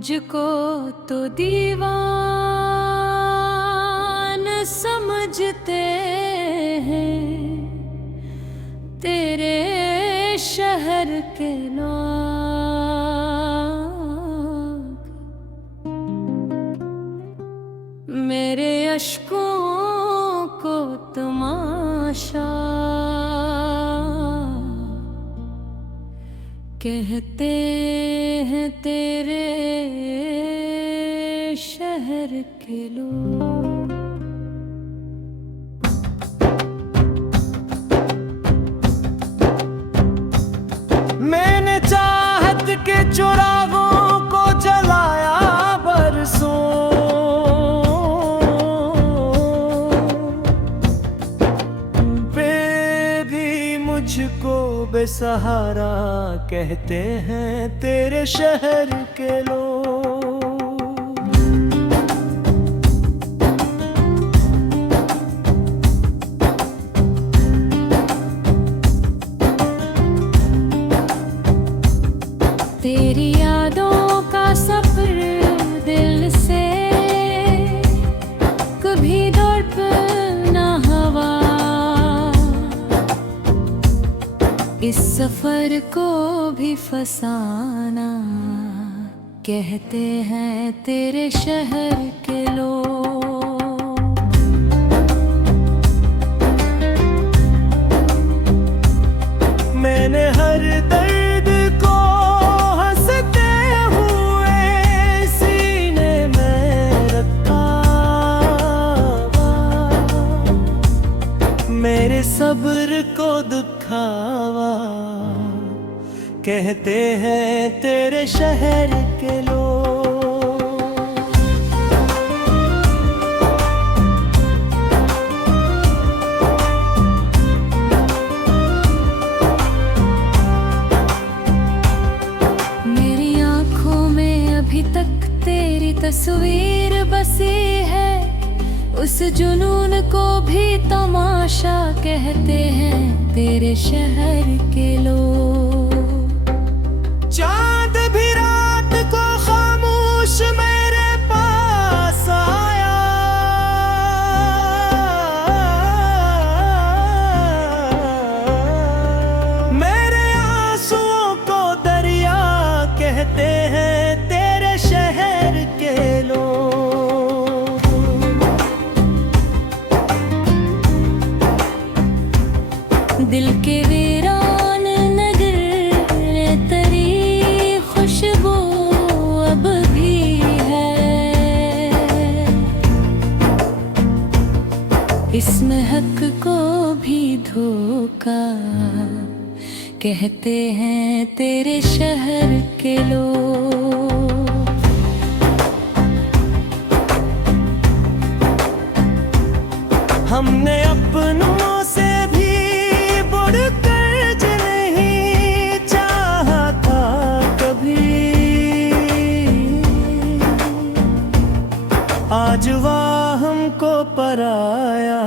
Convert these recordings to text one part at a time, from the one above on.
मुझको तो दीवान समझते हैं तेरे शहर के लोग। मेरे अश्कों को तमाशा कहते हैं तेरे शहर के लोग। मैंने चाहत के चिरागों को जलाया बरसों, भी मुझको बेसहारा कहते हैं तेरे शहर के लोग। तेरी यादों का सफर दिल से कभी दौड़ ना हवा, इस सफर को भी फसाना कहते हैं तेरे शहर के लोग। मैंने हर दर्द को हंसते हुए सीने में रखा, मेरे सब्र को दुखावा कहते हैं तेरे शहर के लोग। मेरी आँखों में अभी तक तेरी तस्वीर बसी है, उस जुनून को भी तमाशा कहते हैं तेरे शहर के लोग। चांद भी रात को खामोश मेरे पास आया, मेरे आंसुओं को दरिया कहते हैं तेरे शहर के लोग। दिल के वीरान नगर तेरी खुशबू अब भी है, इसमें हक को भी धोखा कहते हैं तेरे शहर के लोग। हमने अपनों से भी बढ़कर नहीं चाहा था कभी, आज वह हमको पराया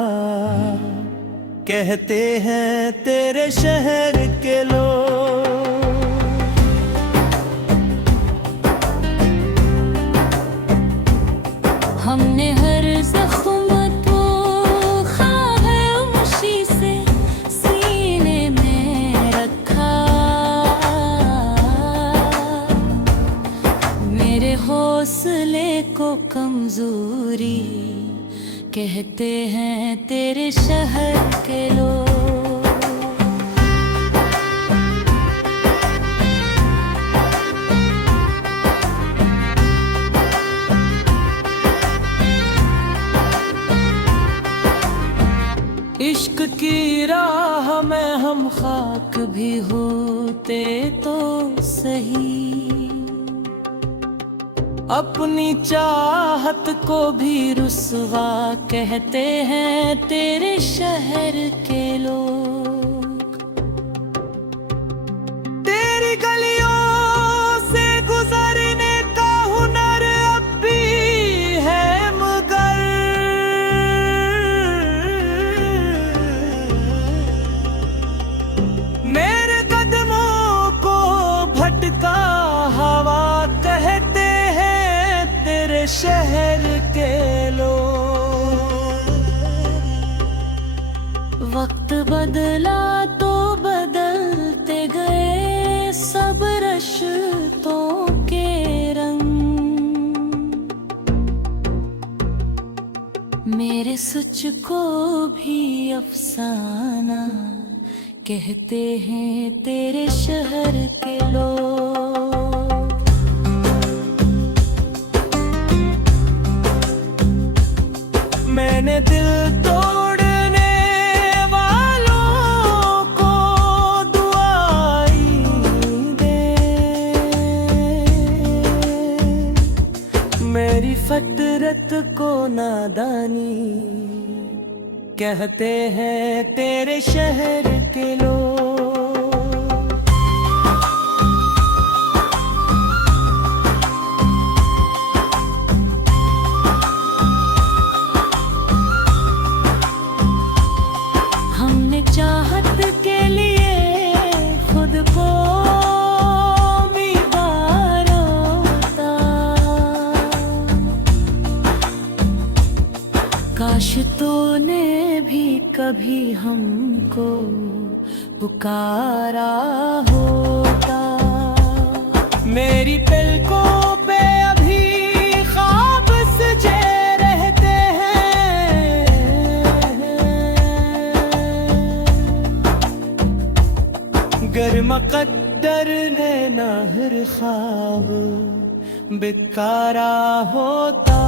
कहते हैं तेरे शहर के लोग। हमने हर जख्म तो ख्वाब उसी से सीने में रखा, मेरे हौसले को कमजोरी कहते हैं तेरे शहर के लोग। इश्क की राह में हम खाक भी होते तो सही, अपनी चाहत को भी रुसवा कहते हैं तेरे शहर के लोग। तेरी गलियों से गुजरने का हुनर अब भी है, मगर मेरे कदमों को भटका हवा कहते हैं शहर के लोग। वक्त बदला तो बदलते गए सब रिश्तों के रंग। मेरे सच को भी अफसाना कहते हैं तेरे शहर के लोग। मैंने दिल तोड़ने वालों को दुआई दे, मेरी फतरत को नादानी कहते हैं तेरे शहर के लोग। हमने चाहत के लिए खुद को बिगाड़ा, काश तूने भी कभी हमको पुकारा होता। मेरी पलकों पे अभी ख्वाब सजे रहते हैं, गर मुक़द्दर ने ना हर ख्वाब बेकारा होता।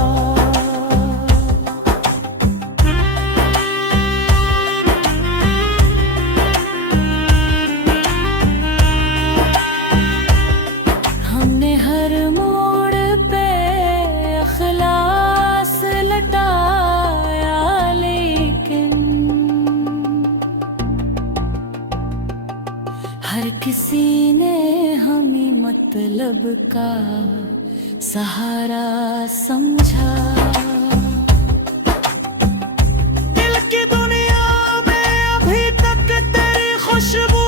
हमने हर मोड़ पे अखलास लटाया, लेकिन हर किसी ने हमें मतलब का सहारा समझा। दिल की दुनिया में अभी तक तेरी खुशबू